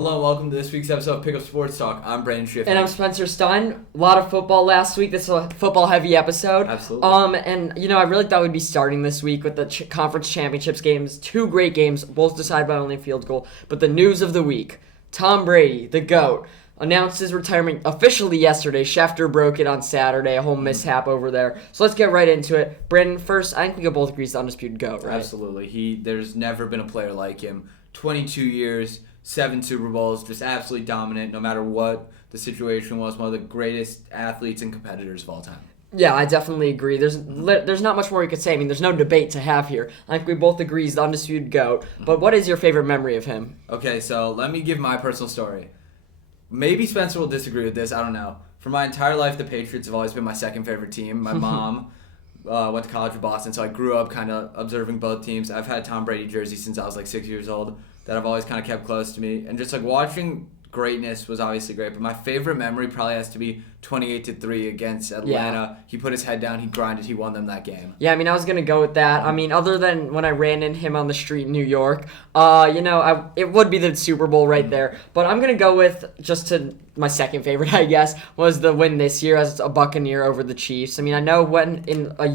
Hello and welcome to this week's episode of Pick Up Sports Talk. I'm Brandon Schiff. And I'm Spencer Stein. A lot of football last week. This is a football-heavy episode. Absolutely. I really thought we'd be starting this week with the conference championships games. Two great games, both decided by only a field goal. But the news of the week, Tom Brady, the GOAT, announced his retirement officially yesterday. Schefter broke it on Saturday, a whole mishap over there. So let's get right into it. Brandon, first, I think we can both agree he's the undisputed GOAT, right? Absolutely. There's never been a player like him. 22 years, 7 Super Bowls, just absolutely dominant no matter what the situation was. One of the greatest athletes and competitors of all time. Yeah, I definitely agree. There's not much more we could say. I mean, there's no debate to have here. I think we both agree he's the undisputed GOAT. But what is your favorite memory of him? Okay, so let me give my personal story. Maybe Spencer will disagree with this. I don't know. For my entire life, the Patriots have always been my second favorite team. My mom went to college in Boston, so I grew up kind of observing both teams. I've had Tom Brady jersey since I was like 6 years old that I've always kind of kept close to me. And just like watching greatness was obviously great, but my favorite memory probably has to be 28-3 against Atlanta. Yeah. He put his head down, he grinded, he won them that game. Yeah, I mean, I was going to go with that. I mean, other than when I ran into him on the street in New York, it would be the Super Bowl right there. But I'm going to go with, my second favorite, I guess, was the win this year as a Buccaneer over the Chiefs. I mean, I know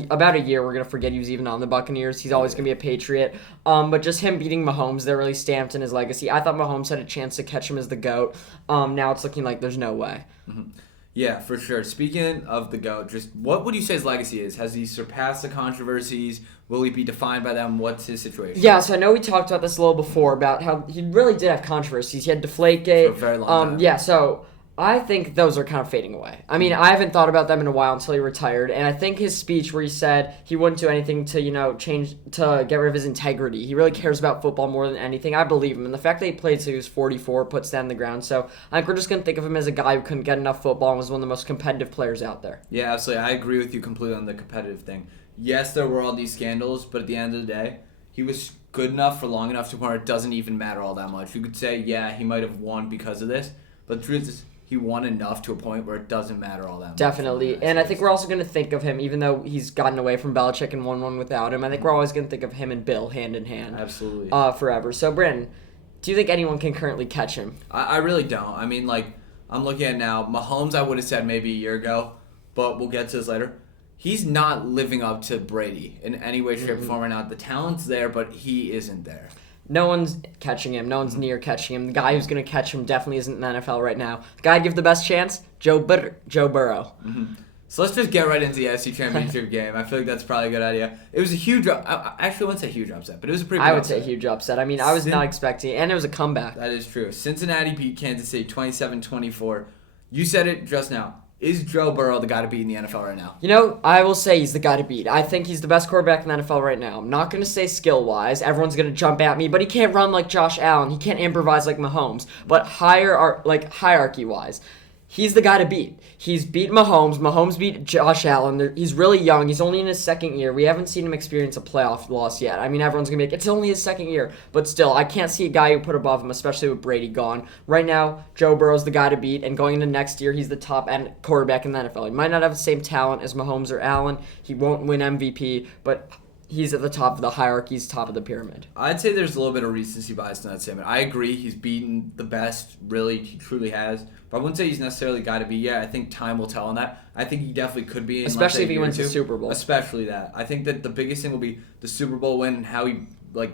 about a year we're going to forget he was even on the Buccaneers. He's always going to be a Patriot. But just him beating Mahomes, that really stamped in his legacy. I thought Mahomes had a chance to catch him as the GOAT. Now it's looking like there's no way. Mm-hmm. Yeah, for sure. Speaking of the GOAT, just what would you say his legacy is? Has he surpassed the controversies? Will he be defined by them? What's his situation? Yeah, so I know we talked about this a little before about how he really did have controversies. He had Deflategate. For a very long time. Yeah, so I think those are kind of fading away. I mean, I haven't thought about them in a while until he retired, and I think his speech where he said he wouldn't do anything to, get rid of his integrity. He really cares about football more than anything. I believe him, and the fact that he played till he was 44 puts that in the ground. So I think we're just going to think of him as a guy who couldn't get enough football and was one of the most competitive players out there. Yeah, absolutely. I agree with you completely on the competitive thing. Yes, there were all these scandals, but at the end of the day, he was good enough for long enough to where it doesn't even matter all that much. You could say, yeah, he might have won because of this, but the truth is, he won enough to a point where it doesn't matter all that much. Definitely. And I think we're also going to think of him, even though he's gotten away from Belichick and won one without him, I think we're always going to think of him and Bill hand in hand. Absolutely. Forever. So, Brandon, do you think anyone can currently catch him? I really don't. I mean, I'm looking at now. Mahomes, I would have said maybe a year ago, but we'll get to this later. He's not living up to Brady in any way, shape, or form right now. The talent's there, but he isn't there. No one's catching him. No one's near catching him. The guy who's going to catch him definitely isn't in the NFL right now. The guy I'd give the best chance, Joe Burrow. Mm-hmm. So let's just get right into the SC Championship game. I feel like that's probably a good idea. It was a huge I actually wouldn't say huge upset, but it was a pretty big upset. I would say huge upset. I mean, I was not expecting it, and it was a comeback. That is true. Cincinnati beat Kansas City 27-24. You said it just now. Is Joe Burrow the guy to beat in the NFL right now? I will say he's the guy to beat. I think he's the best quarterback in the NFL right now. I'm not going to say skill-wise. Everyone's going to jump at me, but he can't run like Josh Allen. He can't improvise like Mahomes. But hierarchy-wise, he's the guy to beat. He's beat Mahomes. Mahomes beat Josh Allen. He's really young. He's only in his second year. We haven't seen him experience a playoff loss yet. I mean, everyone's going to be like, it's only his second year. But still, I can't see a guy who put above him, especially with Brady gone. Right now, Joe Burrow's the guy to beat. And going into next year, he's the top end quarterback in the NFL. He might not have the same talent as Mahomes or Allen. He won't win MVP, but he's at the top of the hierarchy, he's top of the pyramid. I'd say there's a little bit of recency bias in that statement. I agree, he's beaten the best, really, he truly has. But I wouldn't say he's necessarily got to be. Yeah, I think time will tell on that. I think he definitely could be. Especially if he wins the Super Bowl. Especially that. I think that the biggest thing will be the Super Bowl win and how he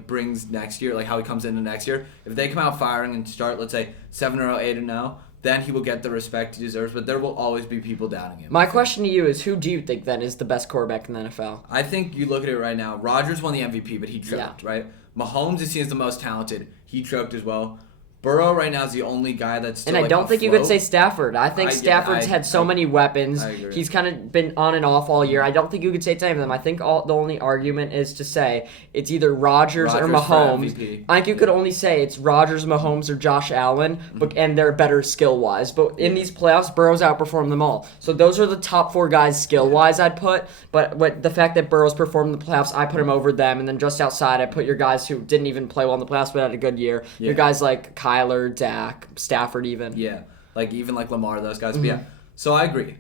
brings next year, how he comes into next year. If they come out firing and start, let's say, 7-0, 8-0, then he will get the respect he deserves, but there will always be people doubting him. My question to you is, who do you think then is the best quarterback in the NFL? I think you look at it right now. Rodgers won the MVP, but he choked, right? Mahomes is seen as the most talented. He choked as well. Burrow right now is the only guy that's still And I don't think you could say Stafford. I think Stafford's had so many weapons. I agree. He's kind of been on and off all year. I don't think you could say it's any of them. I think the only argument is to say it's either Rodgers or Mahomes. I think you could only say it's Rodgers, Mahomes, or Josh Allen, and they're better skill-wise. But in these playoffs, Burrow's outperformed them all. So those are the top four guys skill-wise I'd put. But the fact that Burrow's performed in the playoffs, I put him over them. And then just outside, I put your guys who didn't even play well in the playoffs but had a good year. Yeah. Your guys like Kyler, Dak, Stafford even. Yeah, even Lamar, those guys. Mm-hmm. But yeah, so I agree.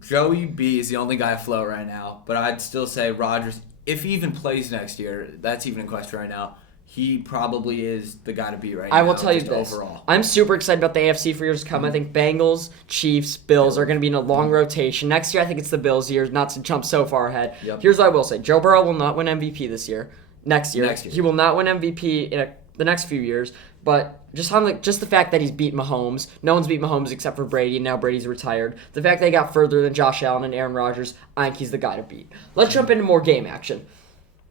Joey B is the only guy afloat right now, but I'd still say Rodgers, if he even plays next year, that's even in question right now. he probably is the guy to beat right now. I will tell you just this. Overall. I'm super excited about the AFC for years to come. I think Bengals, Chiefs, Bills are going to be in a long rotation. Next year, I think it's the Bills' year, not to jump so far ahead. Yep. Here's what I will say. Joe Burrow will not win MVP this year. Next year. He will not win MVP in the next few years. But just the fact that he's beat Mahomes. No one's beat Mahomes except for Brady, and now Brady's retired. The fact that he got further than Josh Allen and Aaron Rodgers, I think he's the guy to beat. Let's jump into more game action.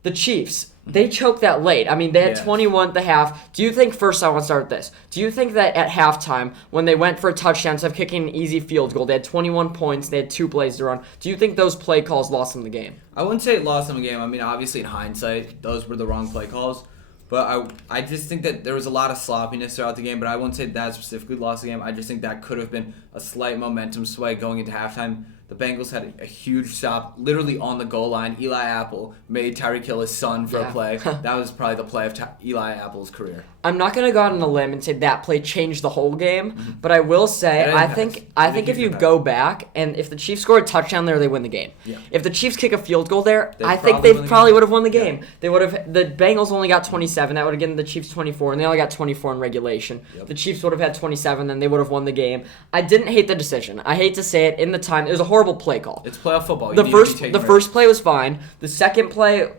The Chiefs, they choked that late. I mean, they had 21 at the half. Do you think, first I want to start with this. Do you think that at halftime, when they went for a touchdown instead of kicking an easy field goal, they had 21 points, they had 2 plays to run. Do you think those play calls lost them the game? I wouldn't say it lost them the game. I mean, obviously in hindsight, those were the wrong play calls. But I just think that there was a lot of sloppiness throughout the game, but I wouldn't say that specifically lost the game. I just think that could have been a slight momentum sway going into halftime. The Bengals had a huge stop, literally on the goal line. Eli Apple made Tyreek Hill his son for a play. That was probably the play of Eli Apple's career. I'm not going to go out on a limb and say that play changed the whole game, but I will say I think if you go back and if the Chiefs score a touchdown there, they win the game. Yeah. If the Chiefs kick a field goal there, I think they probably would have won the game. Yeah. They would have. The Bengals only got 27. That would have given the Chiefs 24, and they only got 24 in regulation. Yep. The Chiefs would have had 27, then they would have won the game. I didn't hate the decision. I hate to say it. In the time, it was a horrible play call. It's playoff football. The first play was fine. The second play.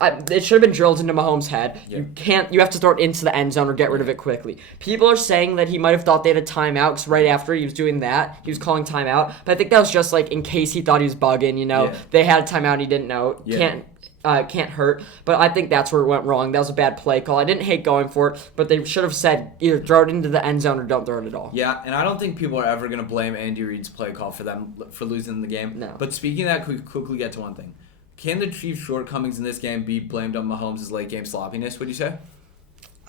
It should have been drilled into Mahomes' head. Yeah. You have to throw it into the end zone or get rid of it quickly. People are saying that he might have thought they had a timeout because right after he was doing that, he was calling timeout. But I think that was just like in case he thought he was bugging. They had a timeout and he didn't know. Yeah. Can't hurt. But I think that's where it went wrong. That was a bad play call. I didn't hate going for it, but they should have said either throw it into the end zone or don't throw it at all. Yeah, and I don't think people are ever going to blame Andy Reid's play call for them for losing the game. No. But speaking of that, we quickly get to one thing. Can the Chiefs' shortcomings in this game be blamed on Mahomes' late game sloppiness, would you say?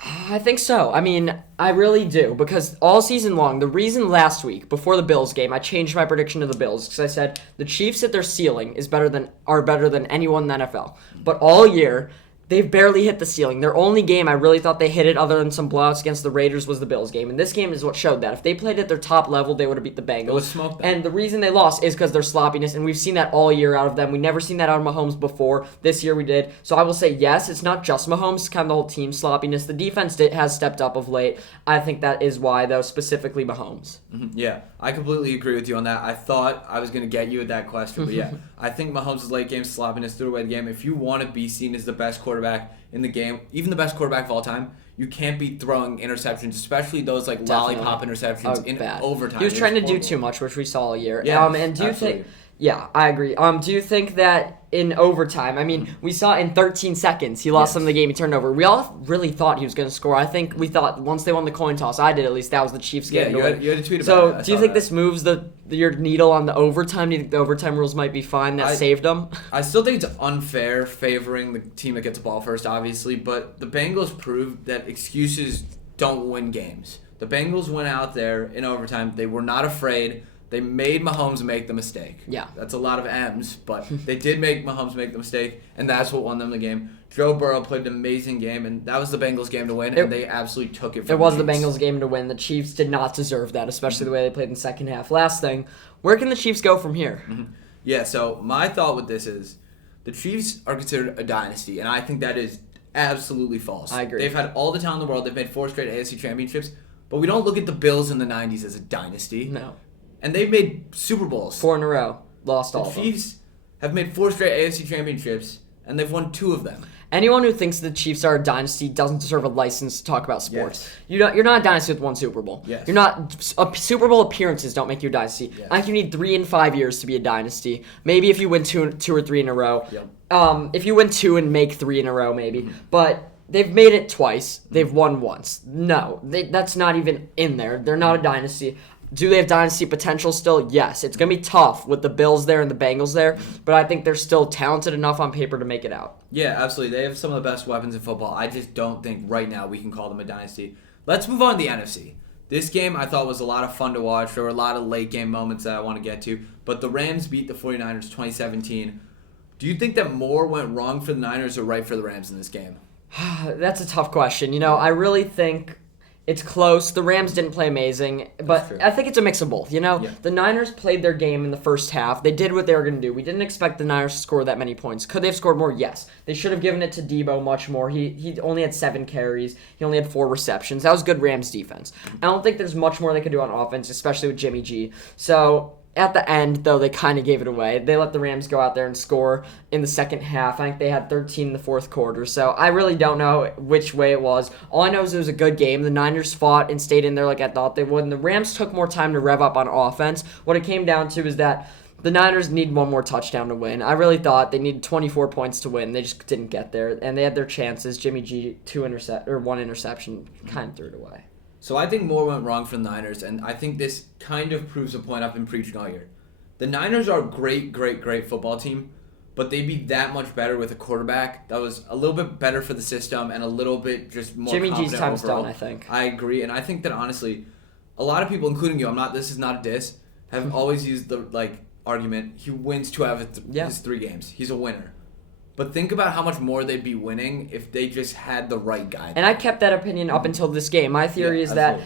I think so. I mean, I really do. Because all season long, the reason last week, before the Bills game, I changed my prediction to the Bills. Because I said the Chiefs at their ceiling are better than anyone in the NFL. But all year, they've barely hit the ceiling. Their only game I really thought they hit it other than some blowouts against the Raiders was the Bills game. And this game is what showed that. If they played at their top level, they would have beat the Bengals. It was smoked them. And the reason they lost is because their sloppiness. And we've seen that all year out of them. We never seen that out of Mahomes before. This year we did. So I will say, yes, it's not just Mahomes. It's kind of the whole team sloppiness. The defense has stepped up of late. I think that is why, though, specifically Mahomes. Mm-hmm. Yeah, I completely agree with you on that. I thought I was going to get you at that question. But yeah, I think Mahomes' late game sloppiness threw away the game. If you want to be seen as the best quarterback in the game, even the best quarterback of all time, you can't be throwing interceptions, especially those like lollipop interceptions in overtime. He was trying to do too much, which we saw all year. Yeah, and do you think? Yeah, I agree. Do you think that in overtime, I mean, we saw in 13 seconds he lost some of the game, he turned over. We all really thought he was going to score. I think we thought once they won the coin toss, I did at least, that was the Chiefs game. Yeah, you had a tweet about so, it. do you think this moves your needle on the overtime? Do you think the overtime rules might be fine? That saved them? I still think it's unfair favoring the team that gets the ball first, obviously, but the Bengals proved that excuses don't win games. The Bengals went out there in overtime. They were not afraid. They made Mahomes make the mistake. Yeah. That's a lot of M's, but they did make Mahomes make the mistake, and that's what won them the game. Joe Burrow played an amazing game, and that was the Bengals' game to win, and they absolutely took it from It was the the Chiefs. Bengals' game to win. The Chiefs did not deserve that, especially the way they played in the second half. Last thing, where can the Chiefs go from here? Mm-hmm. Yeah, so my thought with this is the Chiefs are considered a dynasty, and I think that is absolutely false. I agree. They've had all the talent in the world. They've made 4 straight AFC championships, but we don't look at the Bills in the 90s as a dynasty. No. And they've made Super Bowls. 4 in a row. Lost all of them. The Chiefs have made 4 straight AFC championships, and they've won 2 of them. Anyone who thinks the Chiefs are a dynasty doesn't deserve a license to talk about sports. Yes. You're not a dynasty with 1 Super Bowl. Yes. You're not Super Bowl appearances don't make you a dynasty. Yes. I think you need 3 in 5 years to be a dynasty. Maybe if you win two or 3 in a row. Yep. If you win 2 and make 3 in a row, maybe. Mm-hmm. But they've made it twice. They've won once. No, that's not even in there. They're not a dynasty. Do they have dynasty potential still? Yes. It's going to be tough with the Bills there and the Bengals there, but I think they're still talented enough on paper to make it out. Yeah, absolutely. They have some of the best weapons in football. I just don't think right now we can call them a dynasty. Let's move on to the NFC. This game I thought was a lot of fun to watch. There were a lot of late game moments that I want to get to, but the Rams beat the 49ers 2017. Do you think that more went wrong for the Niners or right for the Rams in this game? That's a tough question. I really think It's close. The Rams didn't play amazing, but I think it's a mix of both. The Niners played their game in the first half. They did what they were going to do. We didn't expect the Niners to score that many points. Could they have scored more? Yes. They should have given it to Debo much more. He only had 7 carries. He only had 4 receptions. That was good Rams defense. I don't think there's much more they could do on offense, especially with Jimmy G. So at the end, though, they kind of gave it away. They let the Rams go out there and score in the second half. I think they had 13 in the fourth quarter. So I really don't know which way it was. All I know is it was a good game. The Niners fought and stayed in there like I thought they would. And the Rams took more time to rev up on offense. What it came down to is that the Niners need one more touchdown to win. I really thought they needed 24 points to win. They just didn't get there. And they had their chances. Jimmy G, 1 interception, kind of threw it away. So I think more went wrong for the Niners, and I think this kind of proves a point I've been preaching all year. The Niners are a great, great, great football team, but they'd be that much better with a quarterback that was a little bit better for the system and a little bit just more Jimmy confident G's time's overall. done, I think. I agree, and I think that honestly, a lot of people, including you, this is not a diss, have always used the argument, he wins 2 out of his 3 games. He's a winner. But think about how much more they'd be winning if they just had the right guy. And I kept that opinion up until this game. My theory is that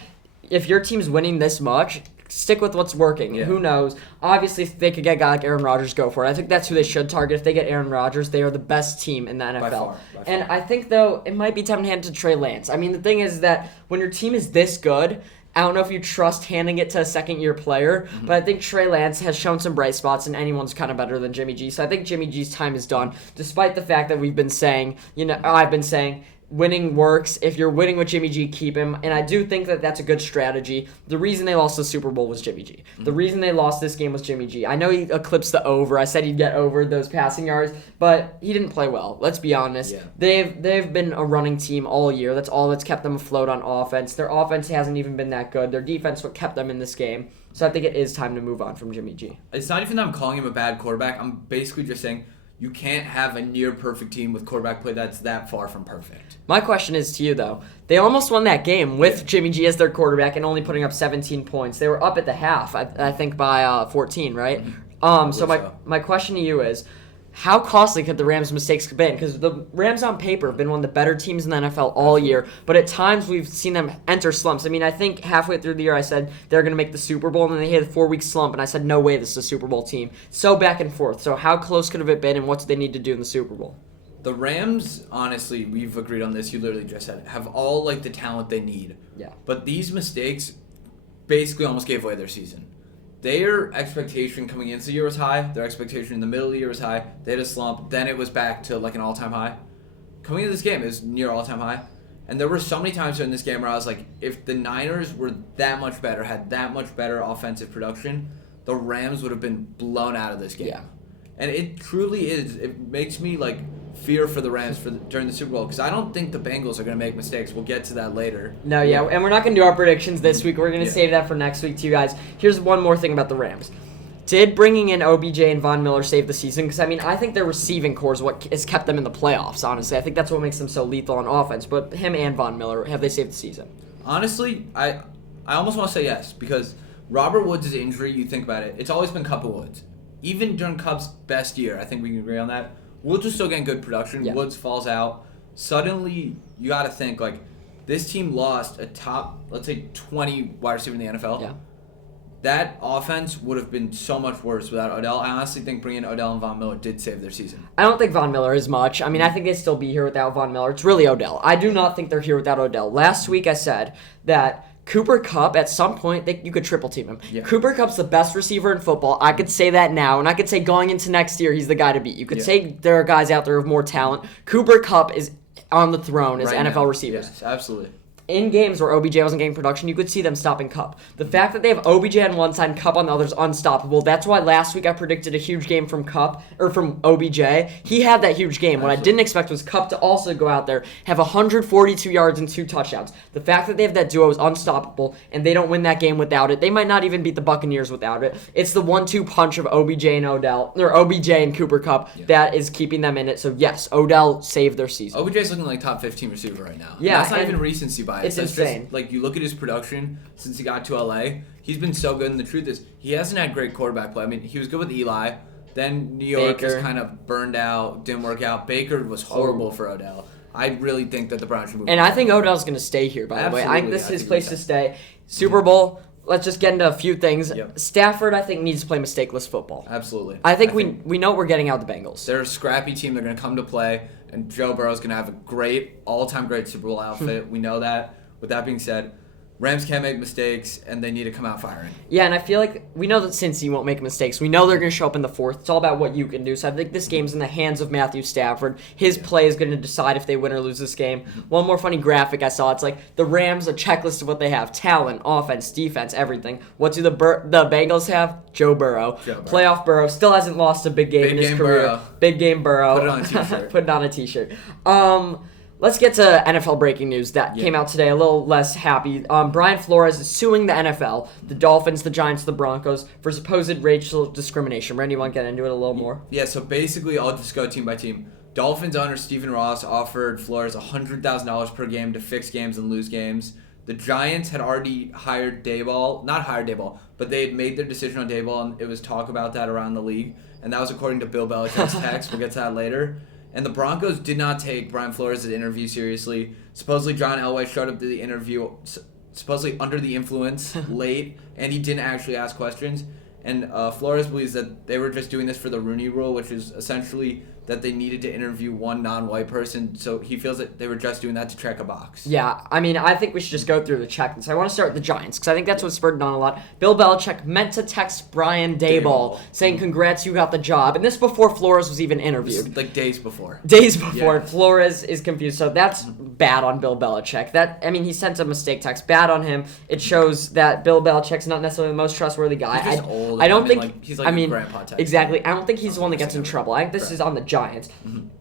if your team's winning this much, stick with what's working. Yeah. Who knows? Obviously, if they could get a guy like Aaron Rodgers, go for it. I think that's who they should target. If they get Aaron Rodgers, they are the best team in the NFL. By far. And I think, though, it might be time to hand it to Trey Lance. I mean, the thing is that when your team is this good, I don't know if you trust handing it to a second-year player, but I think Trey Lance has shown some bright spots, and anyone's kind of better than Jimmy G. So I think Jimmy G's time is done, despite the fact that we've been saying, I've been saying, winning works. If you're winning with Jimmy G, keep him. And I do think that that's a good strategy. The reason they lost the Super Bowl was Jimmy G. Mm-hmm. The reason they lost this game was Jimmy G. I know he eclipsed the over. I said he'd get over those passing yards, but he didn't play well. Let's be honest. Yeah. They've been a running team all year. That's all that's kept them afloat on offense. Their offense hasn't even been that good. Their defense what kept them in this game. So I think it is time to move on from Jimmy G. It's not even that I'm calling him a bad quarterback. I'm basically just saying you can't have a near-perfect team with quarterback play that's that far from perfect. My question is to you, though. They almost won that game with Jimmy G as their quarterback and only putting up 17 points. They were up at the half, I think, by 14, right? So my question to you is, how costly could the Rams' mistakes have been? Because the Rams on paper have been one of the better teams in the NFL all year, but at times we've seen them enter slumps. I mean, I think halfway through the year I said they're going to make the Super Bowl, and then they hit a 4-week slump, and I said, no way, this is a Super Bowl team. So back and forth. So how close could have it been, and what do they need to do in the Super Bowl? The Rams, honestly, we've agreed on this, you literally just said it, have all the talent they need. Yeah. But these mistakes basically almost gave away their season. Their expectation coming into the year was high. Their expectation in the middle of the year was high. They had a slump. Then it was back to an all-time high. Coming into this game, it was near all-time high. And there were so many times in this game where I was like, if the Niners were that much better, had that much better offensive production, the Rams would have been blown out of this game. Yeah. And it truly is. It makes me fear for the Rams during the Super Bowl because I don't think the Bengals are going to make mistakes. We'll get to that later. No, yeah, and we're not going to do our predictions this week. We're going to save that for next week, too, guys. Here's one more thing about the Rams. Did bringing in OBJ and Von Miller save the season? Because, I think their receiving core is what has kept them in the playoffs, honestly. I think that's what makes them so lethal on offense. But him and Von Miller, have they saved the season? Honestly, I almost want to say yes because Robert Woods' injury, you think about it, it's always been Kupp and Woods. Even during Kupp's best year, I think we can agree on that. Woods was still getting good production. Yeah. Woods falls out. Suddenly, you got to think, this team lost a top, let's say, 20 wide receiver in the NFL. Yeah. That offense would have been so much worse without Odell. I honestly think bringing Odell and Von Miller did save their season. I don't think Von Miller is much. I think they'd still be here without Von Miller. It's really Odell. I do not think they're here without Odell. Last week I said that Cooper Kupp, at some point, you could triple team him. Yeah. Cooper Kupp's the best receiver in football. I could say that now, and I could say going into next year, he's the guy to beat. You could say there are guys out there with more talent. Cooper Kupp is on the throne as NFL receivers. Yes, absolutely. In games where OBJ wasn't getting production, you could see them stopping Kupp. The fact that they have OBJ on one side and Kupp on the other is unstoppable. That's why last week I predicted a huge game from OBJ. He had that huge game. What I didn't expect was Kupp to also go out there, have 142 yards and 2 touchdowns. The fact that they have that duo is unstoppable, and they don't win that game without it. They might not even beat the Buccaneers without it. It's the 1-2 punch of OBJ and OBJ and Cooper Kupp that is keeping them in it. So yes, Odell saved their season. OBJ's looking like top 15 receiver right now. Yeah, that's not even recency bias. It's insane. Just, you look at his production since he got to LA, he's been so good, and the truth is, he hasn't had great quarterback play. He was good with Eli, then New York was kind of burned out, didn't work out. Baker was horrible for Odell. I really think that the Browns should move. And I think Odell's going to stay here, by the way. I think this is his place to stay. Super Mm-hmm. Bowl, let's just get into a few things. Yep. Stafford, I think, needs to play mistakeless football. Absolutely. I think we know what we're getting out of the Bengals. They're a scrappy team. They're going to come to play, and Joe Burrow's going to have a great, all-time great Super Bowl outfit. We know that. With that being said, Rams can't make mistakes, and they need to come out firing. Yeah, and I feel like we know that Cincy won't make mistakes. We know they're going to show up in the fourth. It's all about what you can do. So I think this game's in the hands of Matthew Stafford. His play is going to decide if they win or lose this game. One more funny graphic I saw. It's like the Rams, a checklist of what they have. Talent, offense, defense, everything. What do the Bengals have? Joe Burrow. Playoff Burrow. Still hasn't lost a big game in his career. Burrow. Big game Burrow. Put it on a t-shirt. Put it on a t-shirt. Let's get to NFL breaking news that came out today. A little less happy. Brian Flores is suing the NFL, the Dolphins, the Giants, the Broncos for supposed racial discrimination. Randy, you want to get into it a little more? Yeah, so basically I'll just go team by team. Dolphins owner Stephen Ross offered Flores $100,000 per game to fix games and lose games. The Giants had already hired Daboll, not hired Daboll, but they had made their decision on Daboll, and it was talk about that around the league. And that was according to Bill Belichick's text. We'll get to that later. And the Broncos did not take Brian Flores' interview seriously. Supposedly John Elway showed up to the interview supposedly under the influence late, and he didn't actually ask questions. And Flores believes that they were just doing this for the Rooney Rule, which is essentially that they needed to interview one non-white person. So he feels that they were just doing that to check a box. Yeah, I mean, I think we should just go through the checklist. I want to start with the Giants, because I think that's what spurred it on a lot. Bill Belichick meant to text Brian Daboll saying, congrats, you got the job. And this before Flores was even interviewed. Like days before. Yeah. Flores is confused. So that's bad on Bill Belichick. He sent a mistake text. Bad on him. It shows that Bill Belichick's not necessarily the most trustworthy guy. He's just old. I don't think he's like a grandpa type. Exactly. I don't think he's the one that gets in trouble. I think this is on the Giants.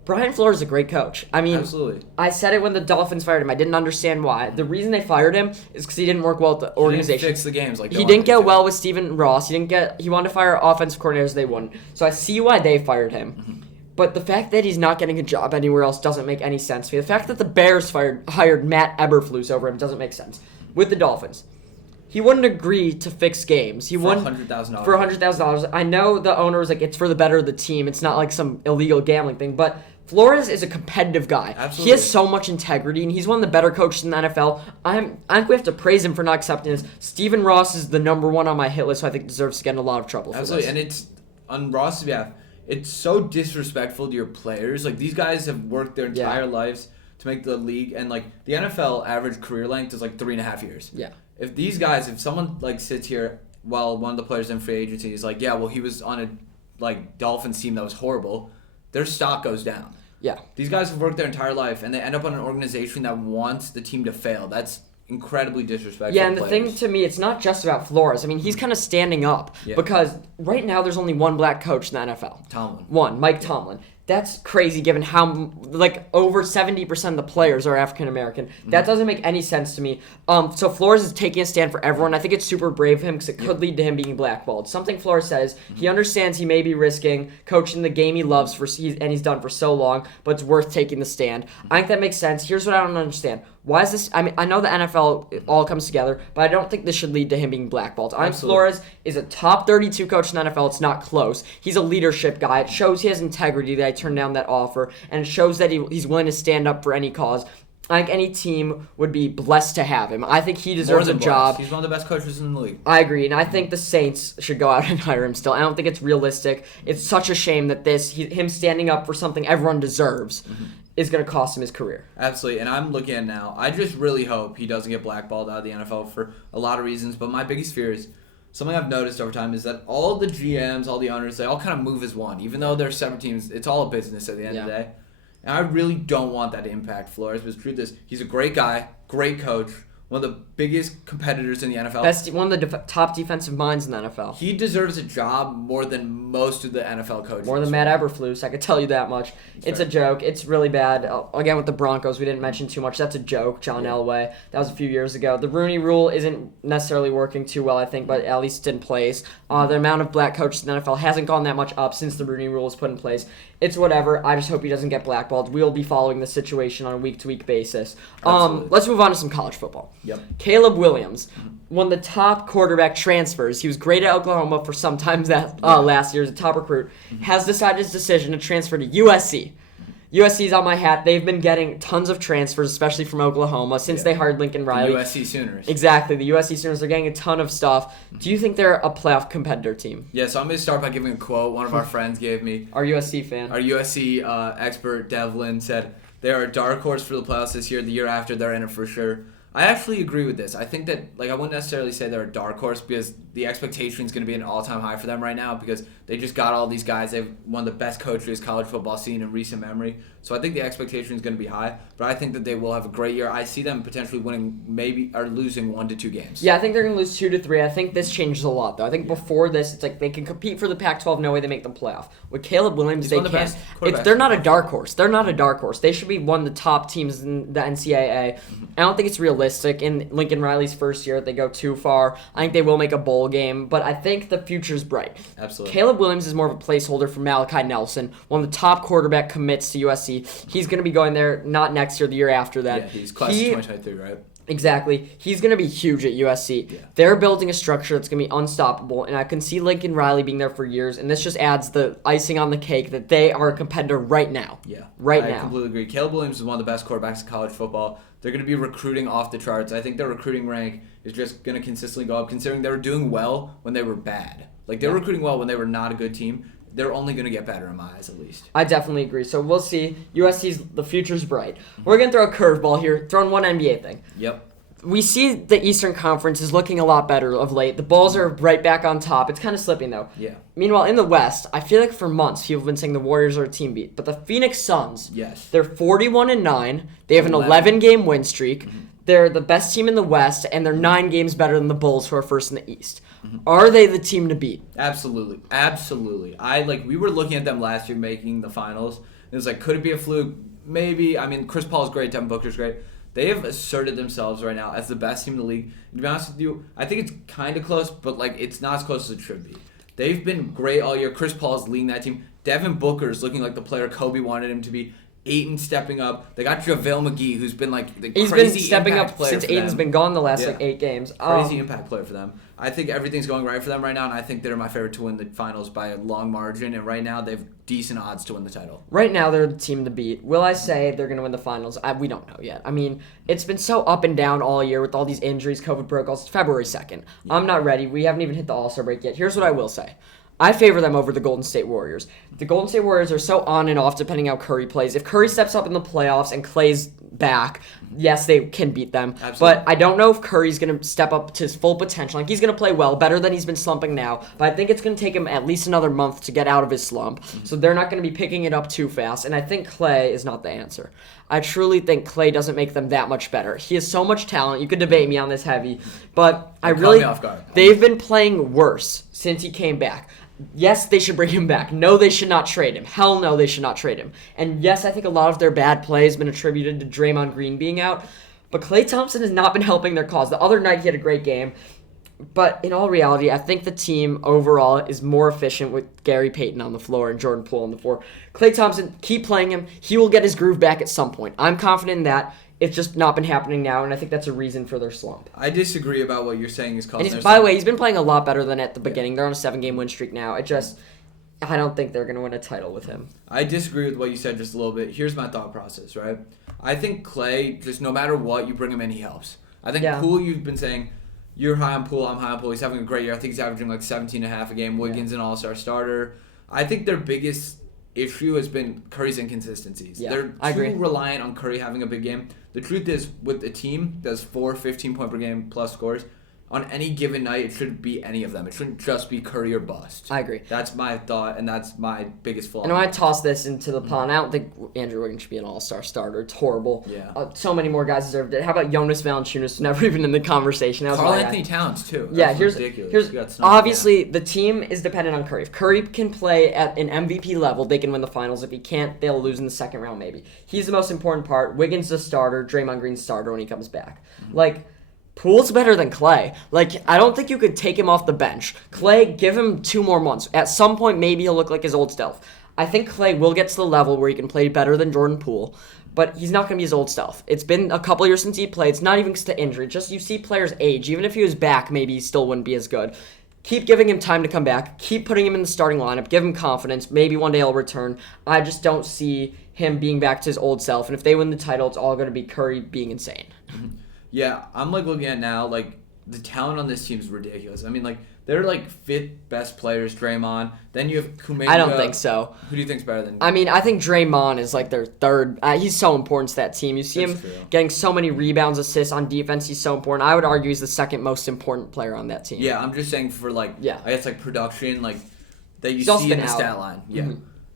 Brian Flores is a great coach. Absolutely. I said it when the Dolphins fired him. I didn't understand why. The reason they fired him is because he didn't work well with the organization. He didn't fix the games he didn't get well with Stephen Ross. He wanted to fire offensive coordinators. They wouldn't. So I see why they fired him. But the fact that he's not getting a job anywhere else doesn't make any sense to me. The fact that the Bears hired Matt Eberflus over him doesn't make sense. With the Dolphins, he wouldn't agree to fix games. For $100,000. For $100,000. I know the owner was like, it's for the better of the team. It's not like some illegal gambling thing. But Flores is a competitive guy. Absolutely. He has so much integrity, and he's one of the better coaches in the NFL. I think we have to praise him for not accepting this. Stephen Ross is the number one on my hit list, so I think deserves to get in a lot of trouble for Absolutely, this. and it's, on Ross's behalf, it's so disrespectful to your players. Like, these guys have worked their entire lives to make the league, and, like, the NFL average career length is, like, 3.5 years. Yeah. If someone, like, sits here while one of the players in free agency is like, yeah, well, he was on a, like, Dolphins team that was horrible, their stock goes down. Yeah. These guys have worked their entire life, and they end up on an organization that wants the team to fail. That's incredibly disrespectful. Yeah, and the thing to me, it's not just about Flores. He's kind of standing up because right now there's only one black coach in the NFL. Tomlin. Mike Tomlin. That's crazy given how, like, over 70% of the players are African American. That doesn't make any sense to me. So Flores is taking a stand for everyone. I think it's super brave of him because it could lead to him being blackballed. Something Flores says, he understands he may be risking coaching the game he loves and he's done for so long, but it's worth taking the stand. I think that makes sense. Here's what I don't understand. Why is this? I know the NFL it all comes together, but I don't think this should lead to him being blackballed. I think Flores is a top 32 coach in the NFL. It's not close. He's a leadership guy. It shows he has integrity that I turned down that offer, and it shows that he's willing to stand up for any cause. I think any team would be blessed to have him. I think he deserves a job. He's one of the best coaches in the league. I agree, and I think the Saints should go out and hire him still. I don't think it's realistic. It's such a shame that him standing up for something everyone deserves is going to cost him his career. Absolutely, and I'm looking at it now. I just really hope he doesn't get blackballed out of the NFL for a lot of reasons, but my biggest fear is something I've noticed over time is that all the GMs, all the owners, they all kind of move as one. Even though there's 7 teams, it's all a business at the end of the day. And I really don't want that to impact Flores, but the truth is, he's a great guy, great coach, one of the biggest competitors in the NFL. One of the top defensive minds in the NFL. He deserves a job more than most of the NFL coaches. More than Matt Eberflus, I could tell you that much. It's a joke. It's really bad. Again, with the Broncos, we didn't mention too much. That's a joke. John Elway. That was a few years ago. The Rooney Rule isn't necessarily working too well, I think, but at least it's in place. The amount of black coaches in the NFL hasn't gone that much up since the Rooney Rule was put in place. It's whatever. I just hope he doesn't get blackballed. We'll be following the situation on a week-to-week basis. Let's move on to some college football. Yep. Caleb Williams, one of the top quarterback transfers. He was great at Oklahoma for some time last year as a top recruit. Has decided his decision to transfer to USC. USC's on my hat. They've been getting tons of transfers, especially from Oklahoma, since they hired Lincoln Riley. The USC Sooners. Exactly, the USC Sooners are getting a ton of stuff. Do you think they're a playoff competitor team? Yeah, so I'm going to start by giving a quote one of our friends gave me. Our USC fan. Our USC expert, Devlin, said, "They are a dark horse for the playoffs this year. The year after, they're in it for sure." I actually agree with this. I think that, I wouldn't necessarily say they're a dark horse because the expectation is going to be an all-time high for them right now because they just got all these guys. They have one of the best coaches college football seen in recent memory. So I think the expectation is going to be high, but I think that they will have a great year. I see them potentially winning or losing 1 to 2 games. Yeah, I think they're going to lose 2 to 3. I think this changes a lot, though. I think before this, it's like they can compete for the Pac-12. No way they make them playoff. With Caleb Williams, they can't. They're not a dark horse. They're not a dark horse. They should be one of the top teams in the NCAA. I don't think it's realistic. In Lincoln Riley's first year, they go too far. I think they will make a bowl game, but I think the future's bright. Absolutely. Caleb Williams is more of a placeholder for Malachi Nelson, one of the top quarterback commits to USC. He's going to be going there not next year, the year after that. Yeah, he's class of 2023, right? Exactly. He's going to be huge at USC. Yeah. They're building a structure that's going to be unstoppable, and I can see Lincoln Riley being there for years, and this just adds the icing on the cake that they are a competitor right now. Yeah. Right I now. completely agree. Caleb Williams is one of the best quarterbacks in college football. They're going to be recruiting off the charts. I think their recruiting rank is just going to consistently go up, considering they were doing well when they were bad. They were recruiting well when they were not a good team. They're only going to get better in my eyes, at least. I definitely agree. So we'll see. The future's bright. We're going to throw a curveball here, throwing one NBA thing. Yep. We see the Eastern Conference is looking a lot better of late. The Bulls are right back on top. It's kind of slipping, though. Yeah. Meanwhile, in the West, I feel like for months people have been saying the Warriors are a team beat. But the Phoenix Suns, yes, they're 41-9. They have an 11-game win streak. Mm-hmm. They're the best team in the West, and they're 9 games better than the Bulls, who are first in the East. Mm-hmm. Are they the team to beat? Absolutely. Absolutely. We were looking at them last year making the finals. It was could it be a fluke? Maybe. I mean, Chris Paul's great. Devin Booker's great. They have asserted themselves right now as the best team in the league. And to be honest with you, I think it's kind of close, but it's not as close as it should be. They've been great all year. Chris Paul's leading that team. Devin Booker's looking like the player Kobe wanted him to be. Ayton stepping up. They got JaVale McGee, who's been He's crazy been stepping impact up player since for Ayton's them. been gone the last 8 games. Crazy impact player for them. I think everything's going right for them right now, and I think they're my favorite to win the finals by a long margin. And right now, they have decent odds to win the title. Right now, they're the team to beat. Will I say they're going to win the finals? We don't know yet. I mean, it's been so up and down all year with all these injuries, COVID protocols. It's February 2nd. Yeah. I'm not ready. We haven't even hit the All-Star break yet. Here's what I will say. I favor them over the Golden State Warriors. The Golden State Warriors are so on and off depending how Curry plays. If Curry steps up in the playoffs and Klay's back, yes, they can beat them. Absolutely. But I don't know if Curry's going to step up to his full potential. He's going to play well, better than he's been slumping now. But I think it's going to take him at least another month to get out of his slump. Mm-hmm. So they're not going to be picking it up too fast. And I think Klay is not the answer. I truly think Klay doesn't make them that much better. He has so much talent. You could debate me on this heavy. But they've been playing worse since he came back. Yes, they should bring him back. No, they should not trade him. Hell no, they should not trade him. And yes, I think a lot of their bad play has been attributed to Draymond Green being out. But Klay Thompson has not been helping their cause. The other night he had a great game. But in all reality, I think the team overall is more efficient with Gary Payton on the floor and Jordan Poole on the floor. Klay Thompson, keep playing him. He will get his groove back at some point. I'm confident in that. It's just not been happening now, and I think that's a reason for their slump. I disagree about what you're saying is causing their slump. By the way, he's been playing a lot better than at the beginning. They're on a 7-game win streak now. I don't think they're going to win a title with him. I disagree with what you said just a little bit. Here's my thought process, right? I think Klay, just no matter what, you bring him in, he helps. I think Poole, you've been saying, you're high on Poole, I'm high on Poole. He's having a great year. I think he's averaging 17.5 a game. Wiggins an all-star starter. I think their biggest issue has been Curry's inconsistencies. Yeah, They're too reliant on Curry having a big game. The truth is, with a team that's 4 15-point per game plus scores, on any given night, it shouldn't be any of them. It shouldn't just be Curry or bust. I agree. That's my thought, and that's my biggest flaw. And when I toss this into the pond, I don't think Andrew Wiggins should be an all-star starter. It's horrible. Yeah. So many more guys deserved it. How about Jonas Valanciunas? Never even in the conversation. Carl Anthony Towns, too. Yeah, That's ridiculous. Here's obviously, the team is dependent on Curry. If Curry can play at an MVP level, they can win the finals. If he can't, they'll lose in the second round, maybe. He's the most important part. Wiggins the starter. Draymond Green's starter when he comes back. Mm-hmm. Poole's better than Klay. I don't think you could take him off the bench. Klay, give him 2 more months. At some point, maybe he'll look like his old self. I think Klay will get to the level where he can play better than Jordan Poole, but he's not going to be his old self. It's been a couple years since he played. It's not even to injury. Just you see players age. Even if he was back, maybe he still wouldn't be as good. Keep giving him time to come back. Keep putting him in the starting lineup. Give him confidence. Maybe one day he'll return. I just don't see him being back to his old self. And if they win the title, it's all going to be Curry being insane. Yeah, I'm looking at now, the talent on this team is ridiculous. I mean, they're fifth best players, Draymond. Then you have Kuminga. I don't think so. Who do you think's better than? I mean, I think Draymond is their third. He's so important to that team. You see him getting so many rebounds, assists on defense. He's so important. I would argue he's the second most important player on that team. Yeah, I'm just saying for I guess production that you He's see in the stat line. Yeah,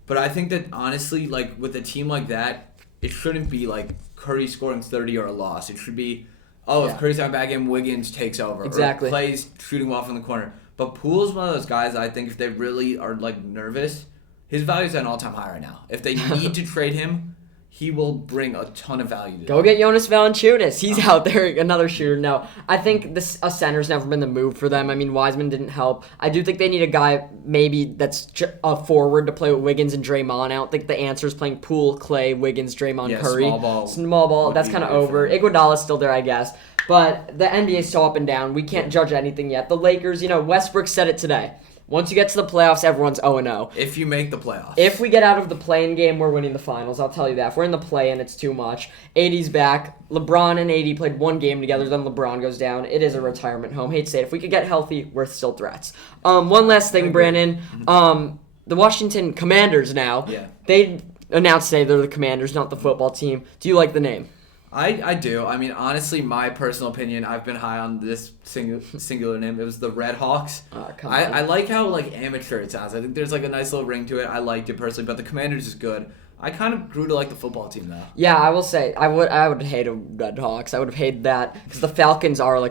but I think that honestly, with a team like that, it shouldn't be Curry scoring 30 or a loss. It should be, if Curry's having a bad game, Wiggins takes over. Exactly. Or Clay's shooting well from the corner. But Poole's one of those guys I think if they really are nervous, his value's at an all-time high right now. If they need to trade him, he will bring a ton of value to Go them. get Jonas Valanciunas. He's out there, another shooter. No, I think a center's never been the move for them. I mean, Wiseman didn't help. I do think they need a guy maybe that's a forward to play with Wiggins and Draymond. I don't think the answer is playing Poole, Clay, Wiggins, Draymond, Curry. Small ball. That's kind of over. Iguodala's still there, I guess. But the NBA's so up and down. We can't judge anything yet. The Lakers, Westbrook said it today. Once you get to the playoffs, everyone's 0-0. If you make the playoffs. If we get out of the play-in game, we're winning the finals. I'll tell you that. If we're in the play-in, it's too much. AD's back. LeBron and AD played one game together, then LeBron goes down. It is a retirement home. Hate to say it. If we could get healthy, we're still threats. One last thing, Brandon. The Washington Commanders now. Yeah. They announced today they're the Commanders, not the football team. Do you like the name? I do. I mean, honestly, my personal opinion, I've been high on this singular name. It was the Red Hawks. I like how amateur it sounds. I think there's a nice little ring to it. I liked it personally, but the Commanders is good. I kind of grew to like the football team though. Yeah, I will say I would hate a Red Hawks. I would have hated that because the Falcons are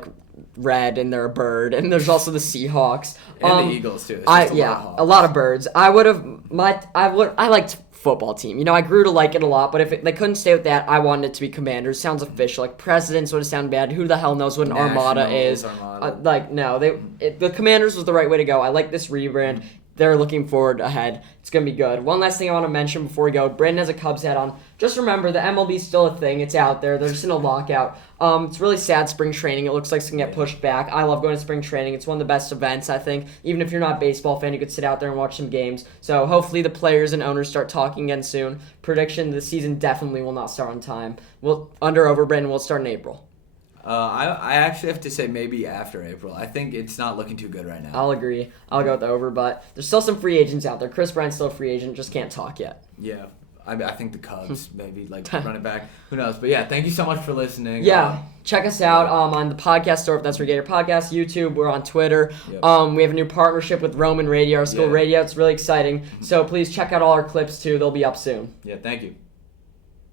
red and they're a bird, and there's also the Seahawks and the Eagles too. A lot of birds. I liked football team. I grew to like it a lot, but if they couldn't stay with that, I wanted it to be Commanders. Sounds official. Presidents would have sounded bad. Who the hell knows what an Armada is? No, the Commanders was the right way to go. I like this rebrand. They're looking forward ahead. It's going to be good. One last thing I want to mention before we go. Brandon has a Cubs hat on. Just remember, the MLB's still a thing. It's out there. They're just in a lockout. It's really sad spring training. It looks like it's going to get pushed back. I love going to spring training. It's one of the best events, I think. Even if you're not a baseball fan, you could sit out there and watch some games. So hopefully the players and owners start talking again soon. Prediction, the season definitely will not start on time. Brandon, will start in April. I actually have to say maybe after April. I think it's not looking too good right now. I'll agree. I'll go with the over, but there's still some free agents out there. Chris Bryant's still a free agent, just can't talk yet. Yeah. I think the Cubs maybe run it back. Who knows? But yeah, thank you so much for listening. Yeah, check us out on the podcast store if that's where you get your podcast. YouTube, we're on Twitter. Yep. We have a new partnership with Roman Radio, our school radio. It's really exciting. So please check out all our clips too. They'll be up soon. Yeah, thank you.